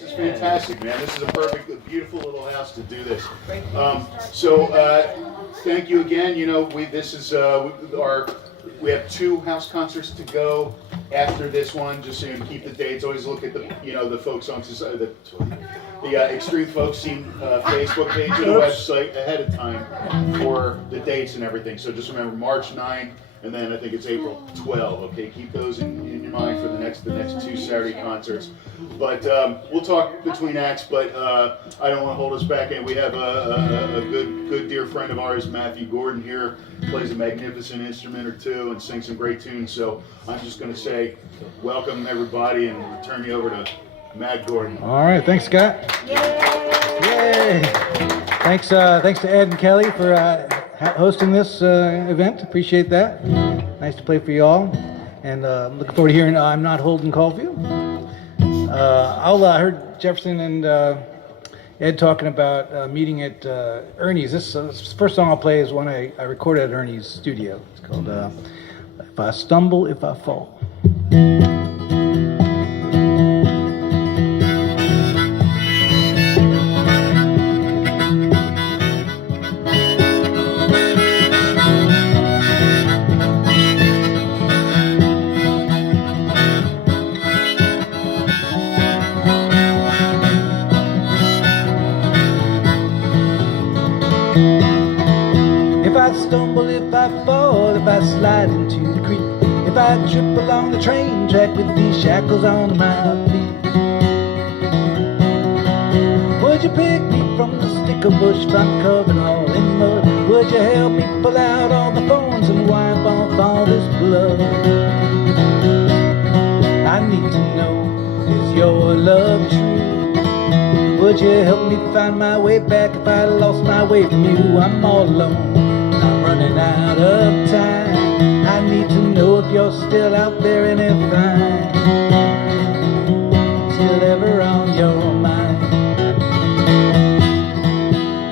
This is fantastic, man. This is a perfect, beautiful little house to do this. Thank you again. You know, we have 2 house concerts to go after this one. Just so you can keep the dates. Always look at the folk songs, the Extreme Folk Scene Facebook page or the website ahead of time for the dates and everything. So just remember March 9. And then I think it's April 12. Okay, keep those in your mind for the next 2 Saturday concerts. But we'll talk between acts. But I don't want to hold us back. And we have a good dear friend of ours, Matthew Gordon here, plays a magnificent instrument or 2 and sings some great tunes. So I'm just going to say, welcome everybody, and turn you over to Matt Gordon. All right, thanks, Scott. Yay! Thanks to Ed and Kelly for hosting this event. Appreciate that. Nice to play for you all, and looking forward to hearing I'm Not Holden Caulfield. I heard Jefferson and Ed talking about meeting at Ernie's. This first song I'll play is one I recorded at Ernie's studio. It's called If I Stumble, If I Fall. Stumble, if I fall, if I slide into the creek, if I trip along the train track with these shackles on my feet, would you pick me from the sticker bush if I'm covered all in mud? Would you help me pull out all the thorns and wipe off all this blood? I need to know, is your love true? Would you help me find my way back if I lost my way from you? I'm all alone, I'm running out of time. I need to know if you're still out there and if I'm still ever on your mind.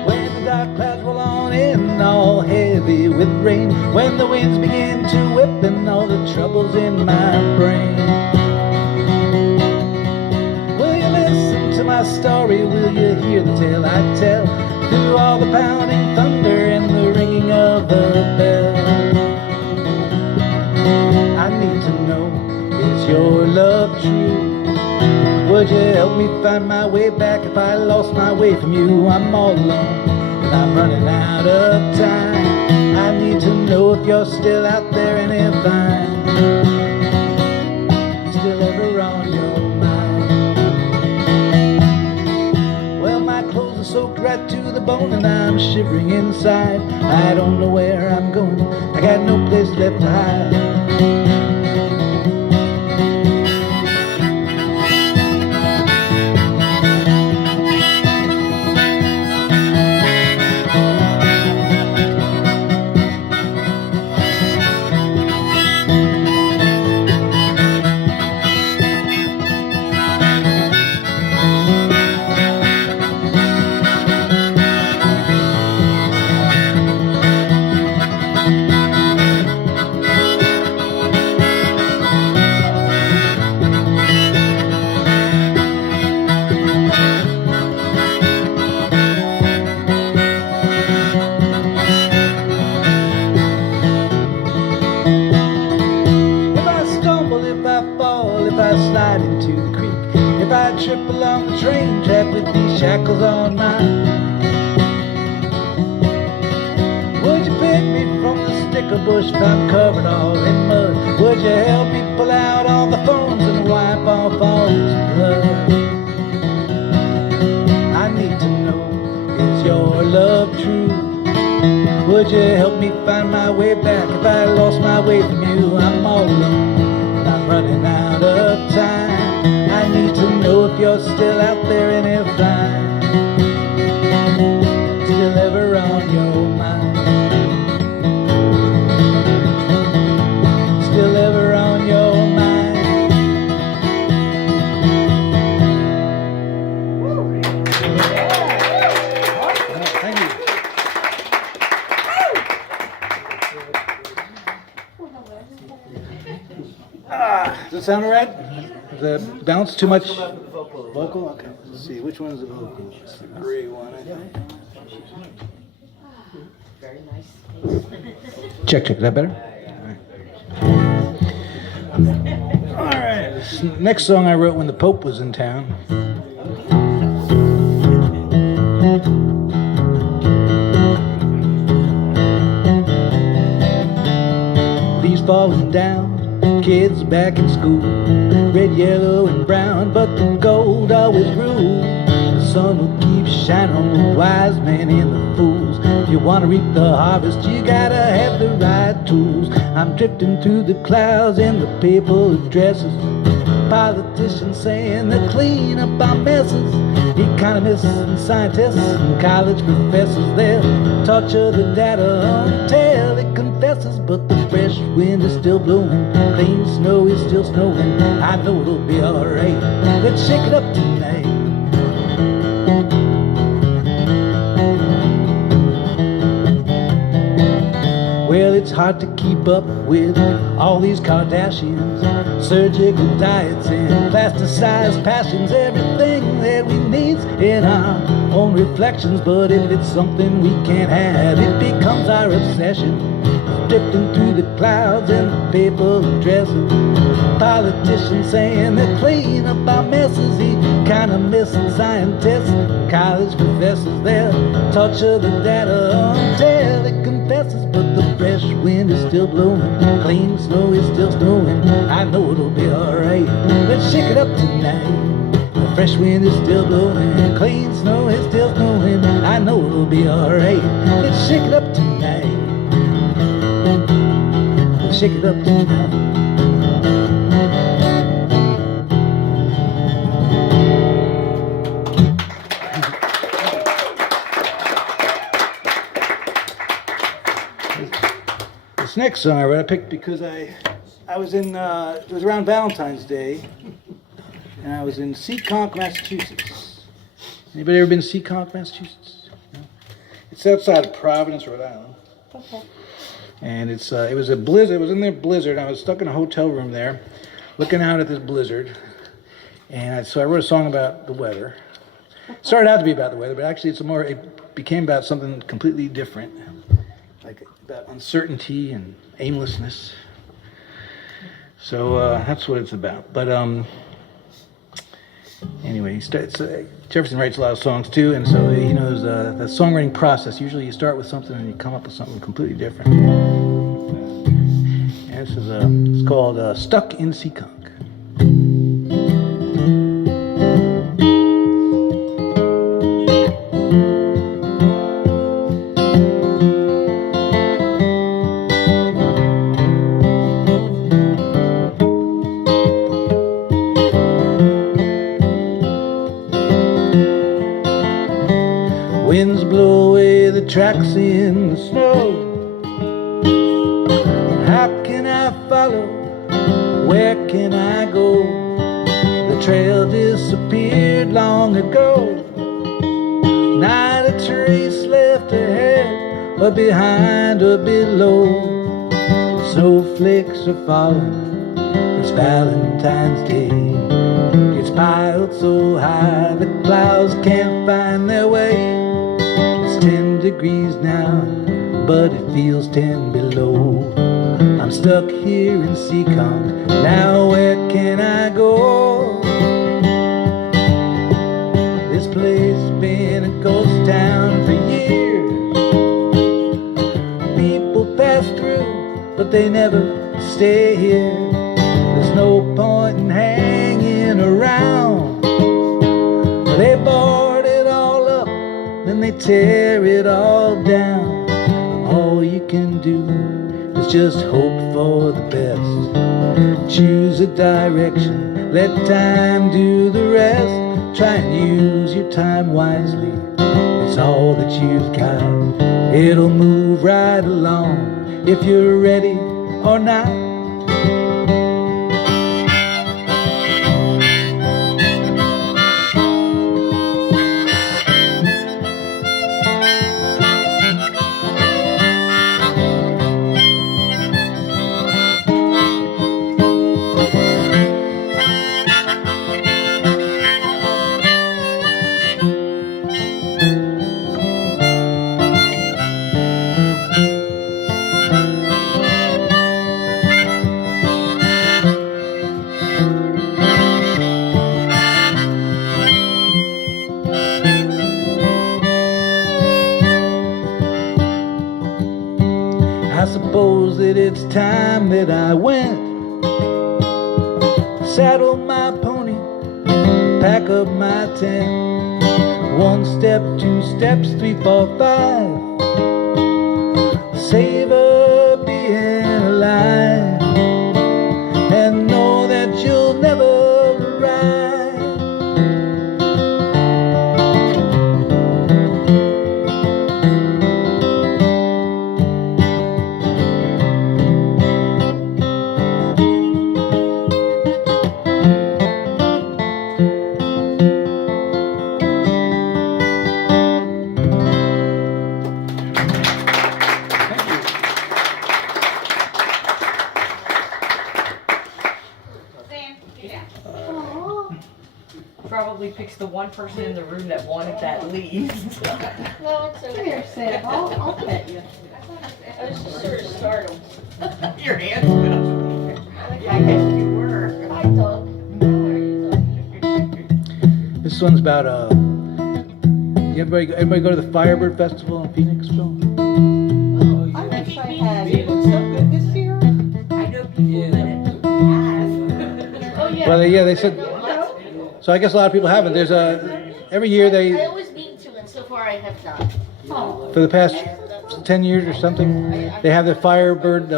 When the dark clouds roll on in, all heavy with rain, when the winds begin to whip and all the troubles in my brain, will you listen to my story? Will you hear the tale I tell through all the pounding thunder and the ringing of the bell? I need to know, is your love true? Would you help me find my way back if I lost my way from you? I'm all alone and I'm running out of time. I need to know if you're still out there and if I'm still ever on your mind. Well, my clothes are soaked right to the bone and I'm shivering inside. I don't know where I'm going, I got no place left to hide. Trip along the train track with these shackles on my. Would you pick me from the sticker bush if I'm covered all in mud? Would you help me pull out all the thorns and wipe off all this blood? I need to know, is your love true? Would you help me find my way back if I lost my way from you? I'm all alone and I'm running out of time. I need to know if you're still out there and if I'm still ever on your mind. Still ever on your mind. Thank you. Does that sound all right? The bounce too much vocal? vocal? Okay, let's see. Which one's the vocal? It's the gray one, I think. Very nice. Check. Is that better? All right. This next song I wrote when the Pope was in town. Leaves falling down, kids back in school, red, yellow, and brown, but the gold always rules. The sun will keep shining on the wise men and the fools. If you want to reap the harvest, you gotta have the right tools. I'm drifting through the clouds in the paper dresses, politicians saying they'll clean up our messes. Economists and scientists and college professors, they'll torture the data until it confesses. But the fresh wind is still blowing, clean snow is still snowing. I know it'll be alright, let's shake it up tonight. Well, it's hard to keep up with all these Kardashians, surgical diets and plasticized passions, everything that we need in our own reflections. But if it's something we can't have, it becomes our obsession. Drifting through the clouds in the paper dresses, politicians saying they're clean up our messes. Economists and scientists, college professors, they'll torture the data until it confesses. But the fresh wind is still blowing, clean snow is still snowing. I know it'll be alright, let's shake it up tonight. The fresh wind is still blowing, clean snow is still snowing. I know it'll be alright, let's shake it up tonight. Let's shake it up tonight. This next song I wrote, I picked because I was in, it was around Valentine's Day, and I was in Seekonk, Massachusetts. Anybody ever been to Seekonk, Massachusetts? No? It's outside of Providence, Rhode Island. Okay. And it was a blizzard. It was in their blizzard. I was stuck in a hotel room there, looking out at this blizzard. And so I wrote a song about the weather. It started out to be about the weather, but actually it became about something completely different, like about uncertainty and aimlessness. So that's what it's about. But anyway, Jefferson writes a lot of songs too, and so he knows the songwriting process. Usually you start with something and you come up with something completely different. And this is it's called Stuck in Seekonk. Winds blow away the tracks in the snow. How can I follow? Where can I go? The trail disappeared long ago. Not a trace left ahead or behind or below. Snowflakes are falling, it's Valentine's Day. It's piled so high the clouds can't find their way. 10 degrees now, but it feels 10 below. I'm stuck here in Seekonk, now where can I go? This place has been a ghost town for years. People pass through, but they never stay here. There's no point in hanging around. They board it all up, then they tear it all down. All you can do is just hope for the best. Choose a direction, let time do the rest. Try and use your time wisely, it's all that you've got. It'll move right along if you're ready or not. that it's time that I went. Saddle my pony, pack up my tent. 1 step, 2 steps, 3, 4, 5. Savor being alive and know that you'll never arrive. Probably picks the one person in the room that wanted that lead. No, it's okay. Sam, I'll pet you. I was just sort of startled. Your hands went up. I guess you were. Hi, Doug. How are you, Doug? This one's about everybody go to the Firebird Festival in Phoenixville? I wish I had. It was so good this year. I know people that have. Oh, yeah. Well, they said. So I guess a lot of people haven't. There's every year I they, always mean to, and so far I have not. Oh. for the past 10 years or something, they have the Firebird.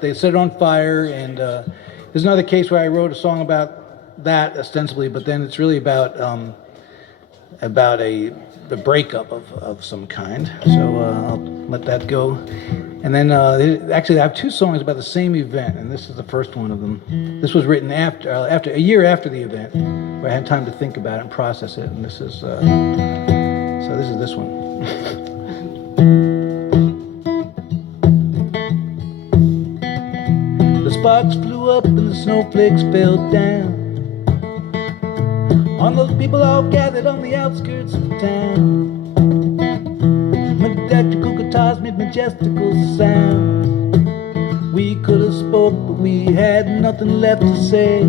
They set it on fire, and there's another case where I wrote a song about that ostensibly, but then it's really about a breakup of some kind. So I'll let that go. And then actually I have 2 songs about the same event, and this is the first one of them. This was written after a year after the event, where I had time to think about it and process it. And this is so this is this one. The sparks flew up and the snowflakes fell down on those people all gathered on the outskirts of town. Electrical guitars made majestical sounds. We could have spoke, but we had nothing left to say.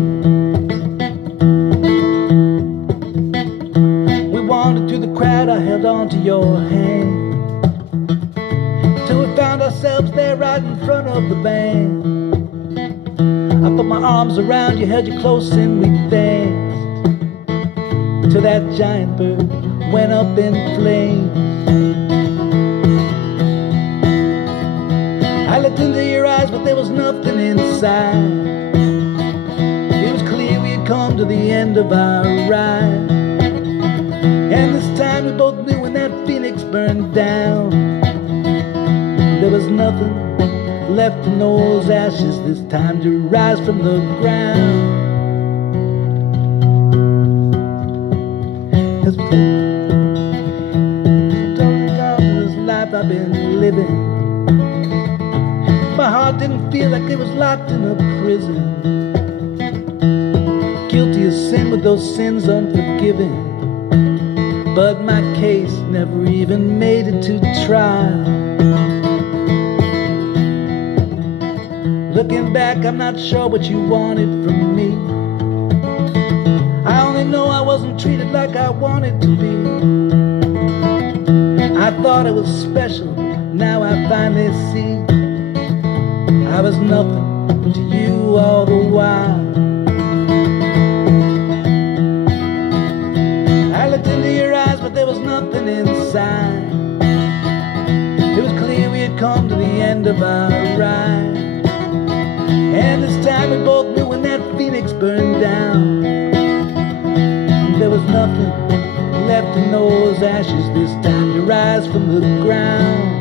We wandered through the crowd, I held on to your hand, till we found ourselves there right in front of the band. I put my arms around you, held you close, and we danced till that giant bird went up in flames. I looked into your eyes, but there was nothing inside. It was clear we had come to the end of our ride. And this time we both knew when that phoenix burned down, there was nothing left in those ashes this time to rise from the ground. 'Cause this life I've been living, my heart didn't feel like it was locked in a prison. Guilty of sin with those sins unforgiven. But my case never even made it to trial. Looking back, I'm not sure what you wanted from me. I only know I wasn't treated like I wanted to be. I thought it was special, now I finally see I was nothing to you all the while. I looked into your eyes, but there was nothing inside. It was clear we had come to the end of our ride. And this time we both knew when that phoenix burned down, there was nothing left in those ashes this time to rise from the ground.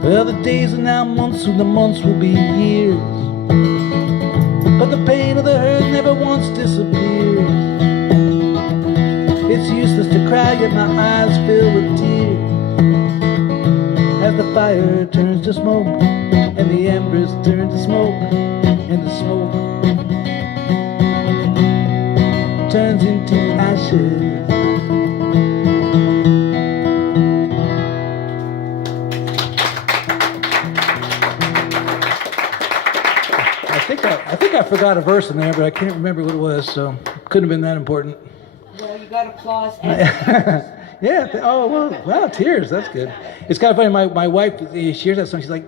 Well, the days are now months, and the months will be years, but the pain of the hurt never once disappears. It's useless to cry, yet my eyes fill with tears as the fire turns to smoke, and the embers turn to smoke, and the smoke turns into ashes. I think I forgot a verse in there, but I can't remember what it was, so couldn't have been that important. Well, you got applause. Yeah. Oh, well, wow, tears. That's good. It's kind of funny. My wife, she hears that song. She's like,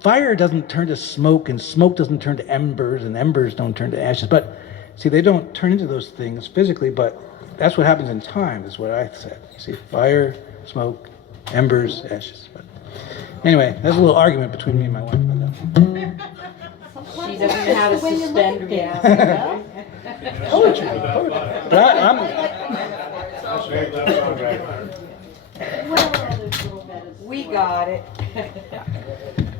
fire doesn't turn to smoke, and smoke doesn't turn to embers, and embers don't turn to ashes. But see, they don't turn into those things physically, but that's what happens in time, is what I said. You see, fire, smoke, embers, ashes. But anyway, there's a little argument between me and my wife about that. She doesn't know how to suspend gas. Poetry. But I'm. We got it.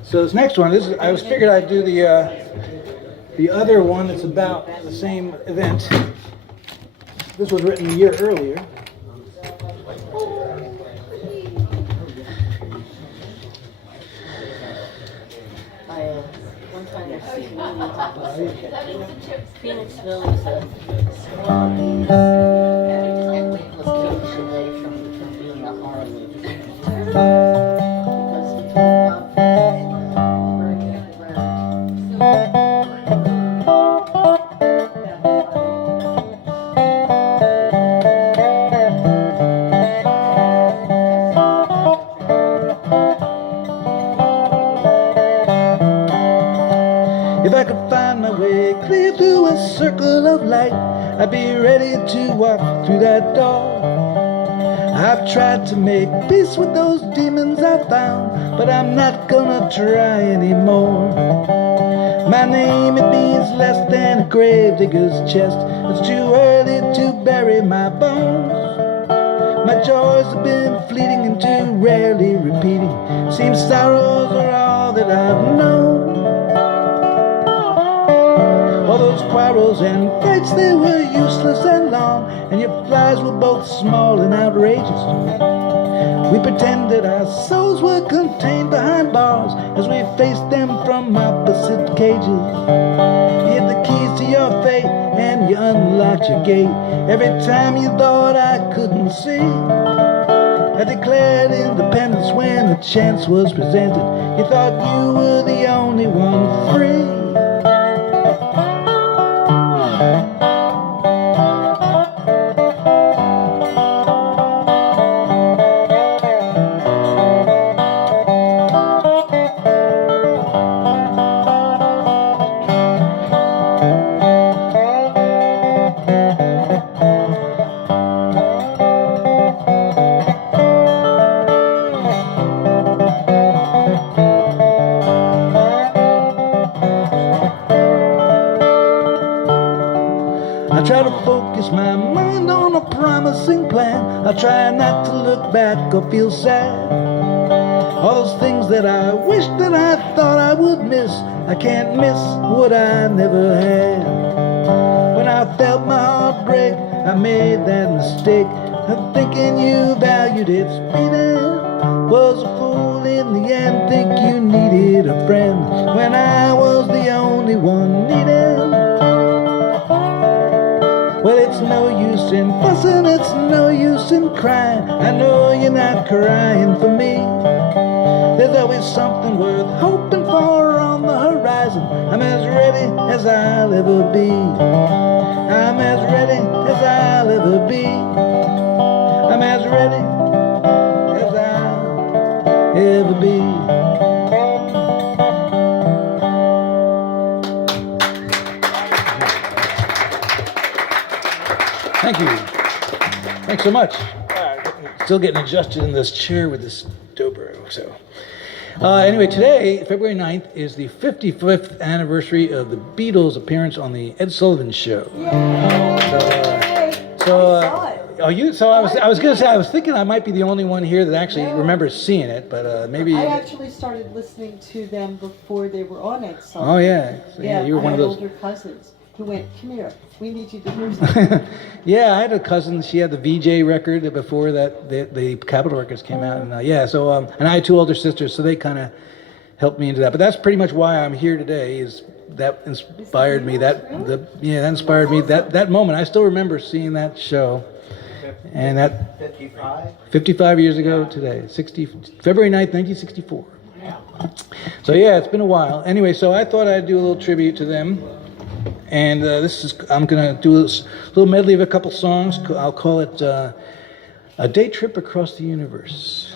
So this next one, I was figured I'd do the other one that's about the same event. This was written a year earlier. One time I see Phoenixville is a small weightless cage away from being a horror movie. Because he told up If I could find my way clear through a circle of light, I'd be ready to walk through that door. I've tried to make peace with those demons I found, but I'm not gonna try anymore. My name, it means less than a gravedigger's chest. It's too early to bury my bones. My joys have been fleeting and too rarely repeating. Seems sorrows are all that I've known. All those quarrels and fights, they were useless and long, and your flies were both small and outrageous. We pretended our souls were contained behind bars as we faced them from opposite cages. You hid the keys to your fate and you unlocked your gate every time you thought I couldn't see. I declared independence when the chance was presented. You thought you were the only one free. I try to focus my mind on a promising plan. I try not to look back or feel sad. All those things that I wish that I thought I would miss, I can't miss what I never had. When I felt my heart break, I made that mistake of thinking you valued its beating. Was a fool in the end, think you needed a friend when I was the only one needed. Well, it's no use in fussing, it's no use in crying. I know you're not crying for me. There's always something worth hoping for on the horizon. I'm as ready as I'll ever be. I'm as ready as I'll ever be. I'm as ready as I'll ever be. Thank you. Thanks so much. Still getting adjusted in this chair with this dobro. So, anyway, today, February 9th, is the 55th anniversary of the Beatles' appearance on the Ed Sullivan Show. Oh, you? So I was gonna say, I was thinking I might be the only one here that actually remembers seeing it, but maybe. I actually started listening to them before they were on Ed Sullivan. Oh yeah, so, yeah, you were one of those. I had older cousins who went, "Come here, we need you to hear something." Yeah, I had a cousin. She had the VJ record before that the Capitol records came out, and and I had two older sisters, so they kind of helped me into that. But that's pretty much why I'm here today. Is that inspired me? That inspired me. That moment. I still remember seeing that show, and that 55 years ago today, February 9th, 1964. So yeah, it's been a while. Anyway, so I thought I'd do a little tribute to them, and I'm gonna do a little medley of a couple songs. I'll call it "A Day Trip Across the Universe."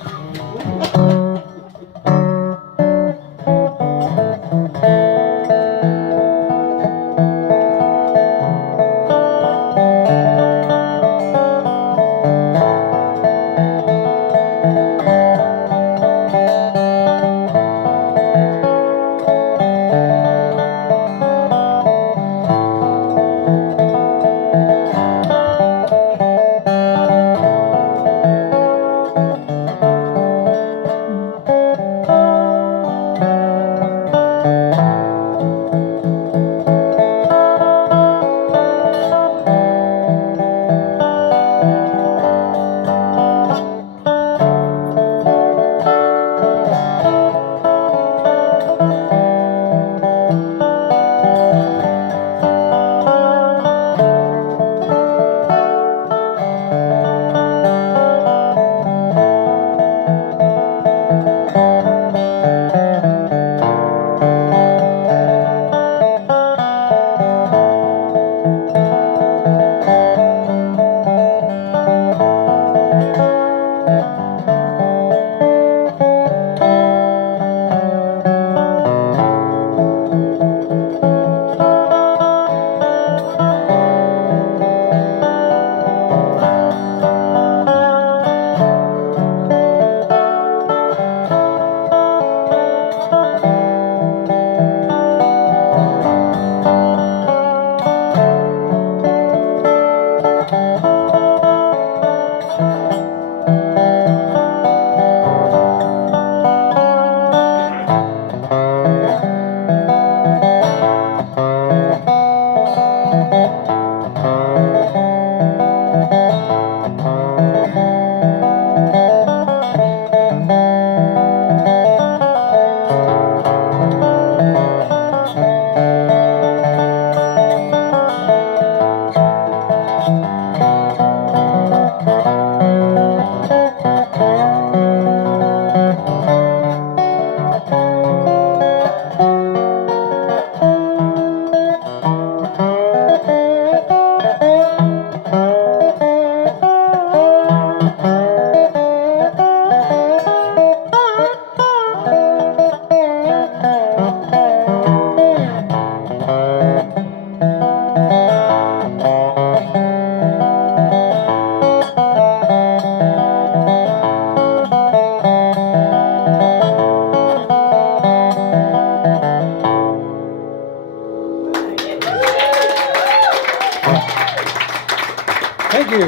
Thank you.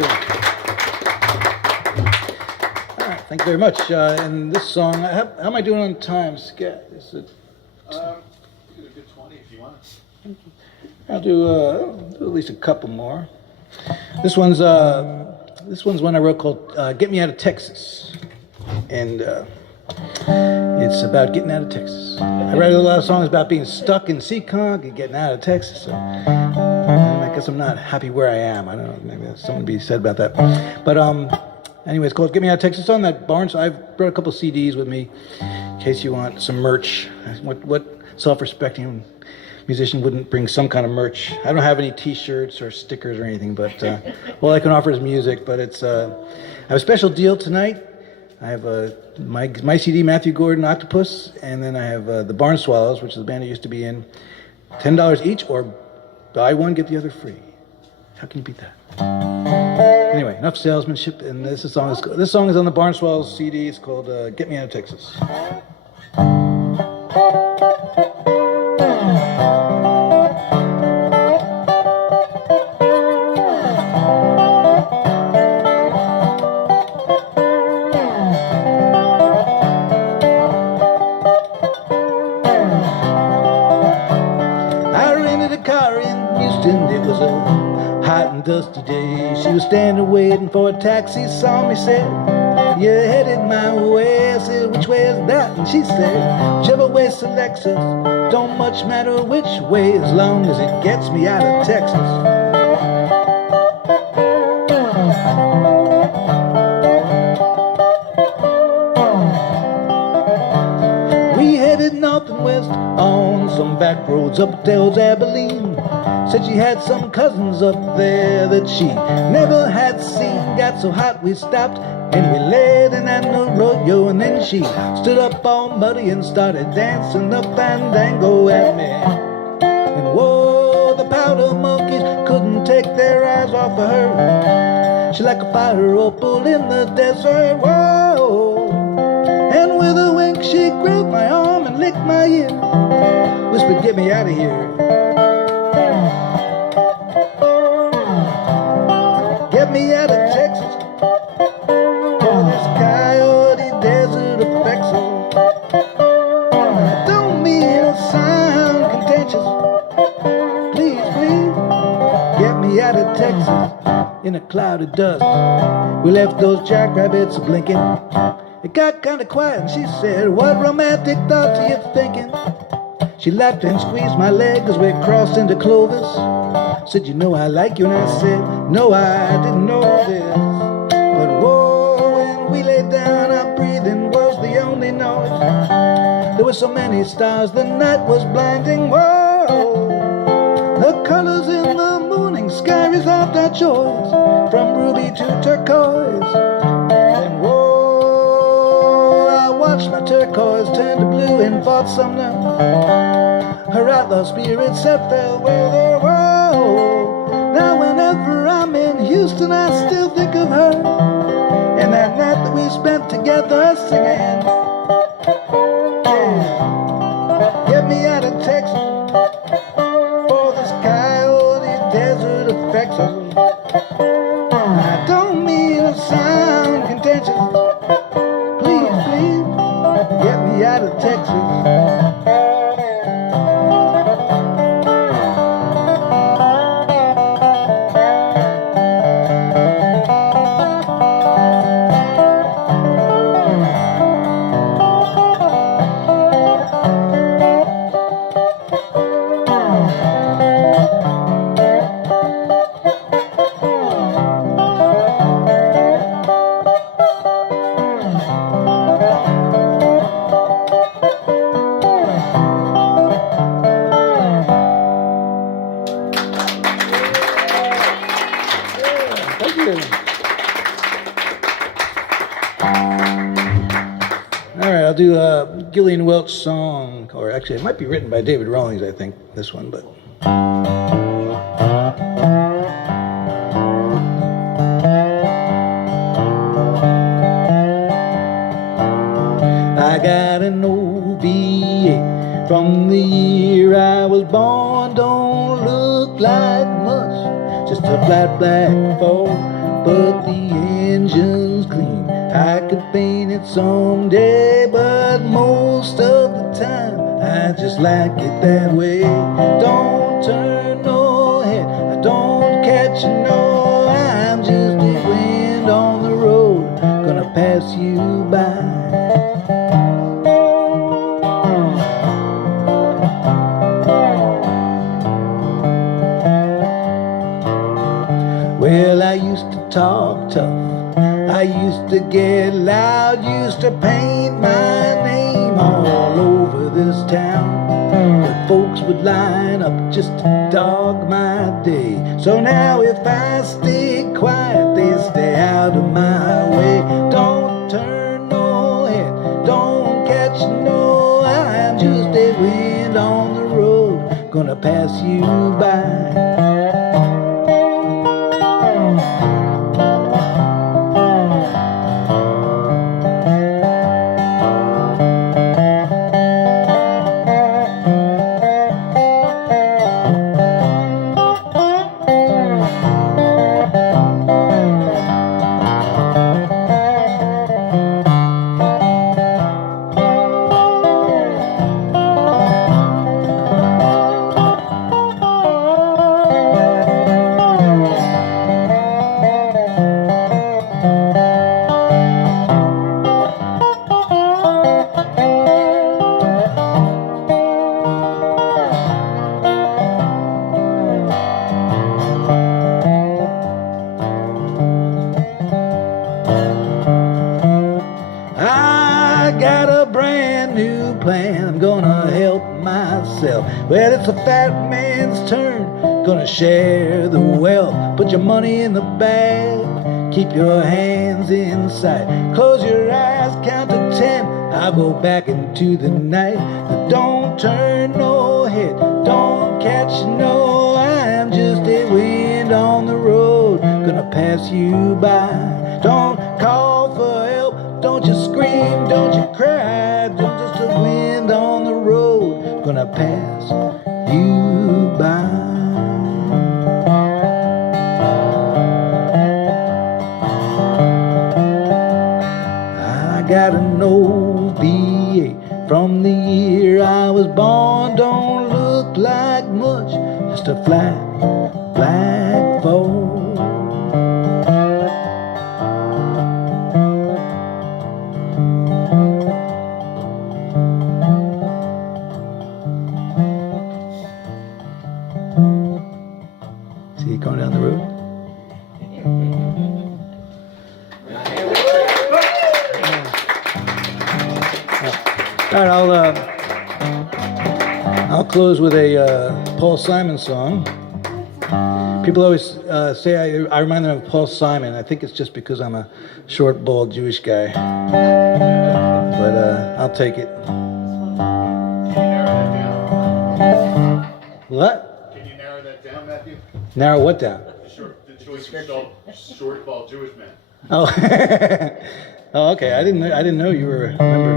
All right, thank you very much. And this song, how am I doing on time, Scott? Is it? You do a good 20 if you want. I'll do at least a couple more. This one's one I wrote called "Get Me Out of Texas," and it's about getting out of Texas. I write a lot of songs about being stuck in Seekonk and getting out of Texas. So, and I guess I'm not happy where I am. I don't know. Maybe there's something to be said about that. But anyway, it's called "Get Me Out of Texas." On that Barnes, I've brought a couple CDs with me in case you want some merch. What self-respecting musician wouldn't bring some kind of merch? I don't have any T-shirts or stickers or anything, but all I can offer is music. But it's I have a special deal tonight. I have my CD, Matthew Gordon, Octopus, and then I have the Barn Swallows, which is the band I used to be in. $10 each, or buy one get the other free. How can you beat that? Anyway, enough salesmanship. And this song is on the Barn Swallows CD. It's called "Get Me Out of Texas." It was a hot and dusty day. She was standing waiting for a taxi, saw me, said, you're headed my way. I said, which way is that? And she said, whichever way selects us, don't much matter which way, as long as it gets me out of Texas. We headed north and west on some back roads up towards Abilene. Said she had some cousins up there that she never had seen. Got so hot we stopped and we laid in an arroyo. And then she stood up all muddy and started dancing the fandango at me. And whoa, the powder monkeys couldn't take their eyes off of her. She like a fire opal in the desert. Whoa. And with a wink she grabbed my arm and licked my ear, whispered, get me out of here. Get me out of Texas, for this coyote desert affects her. I don't mean to sound contentious. Please, please, get me out of Texas. In a cloud of dust, we left those jackrabbits blinking. It got kinda quiet and she said, what romantic thoughts are you thinking? She laughed and squeezed my leg as we crossed into Clovis. Said, you know I like you. And I said, no, I didn't know this. But whoa, when we lay down, our breathing was the only noise. There were so many stars, the night was blinding. Whoa, the colors in the morning sky resolved our joys from ruby to turquoise. And whoa, watched my turquoise turn to blue and fought Sumner. Her outlaw spirit set farewell there. Whoa, now whenever I'm in Houston, I still think of her and that night that we spent together singing. Yeah. Get me out of Texas, for this coyote desert affects us. I don't mean to sound contentious. Get me out of Texas. I'll do a Gillian Welch song, or actually it might be written by David Rawlings, I think, this one, but. I got an OVA from the year I was born, don't look like much, just a flat black Ford, but the engine's clean. I could paint it someday, but most of the time I just like it that way. Don't turn no head, I don't catch no, I'm just a wind on the road, gonna pass you by. Well, I used to talk tough, I used to get loud, used to paint my name all over this town. But folks would line up just to dog my day. So now if I stay quiet, they stay out of my way. Don't turn no head, don't catch no, I'm just a wind on the road, gonna pass you by. plan. I'm gonna help myself. Well, it's a fat man's turn. Gonna share the wealth. Put your money in the bag. Keep your hands inside. Close your eyes, count to 10. I'll go back into the night. Don't turn no head. Don't catch no eye. I'm just a wind on the road. Gonna pass you by. Don't call for help. Don't you scream. Don't you cry. I'm just a wind on the road. Gonna pass you by. Got an old VA from the year I was born. Don't look like much, just a flat black fold. See you going down the road? All right, I'll close with a Paul Simon song. People always say I remind them of Paul Simon. I think it's just because I'm a short, bald Jewish guy. But I'll take it. Can you narrow that down? What? Can you narrow that down, Matthew? Narrow what down? The choice of short, bald Jewish man. Oh, oh, okay. I didn't know you were a member.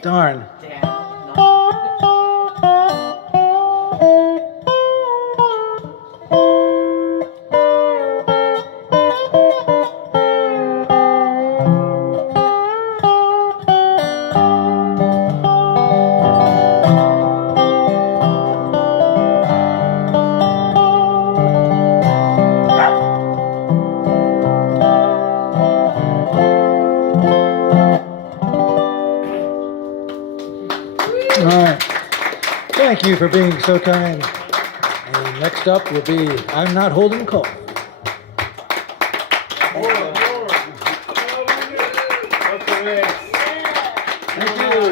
Darn. Thank you for being so kind. And next up will be I'm Not Holden Caulfield. Thank you.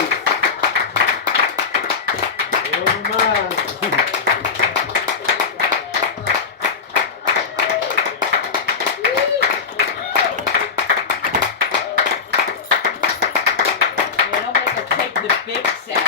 They don't make us take the big sound.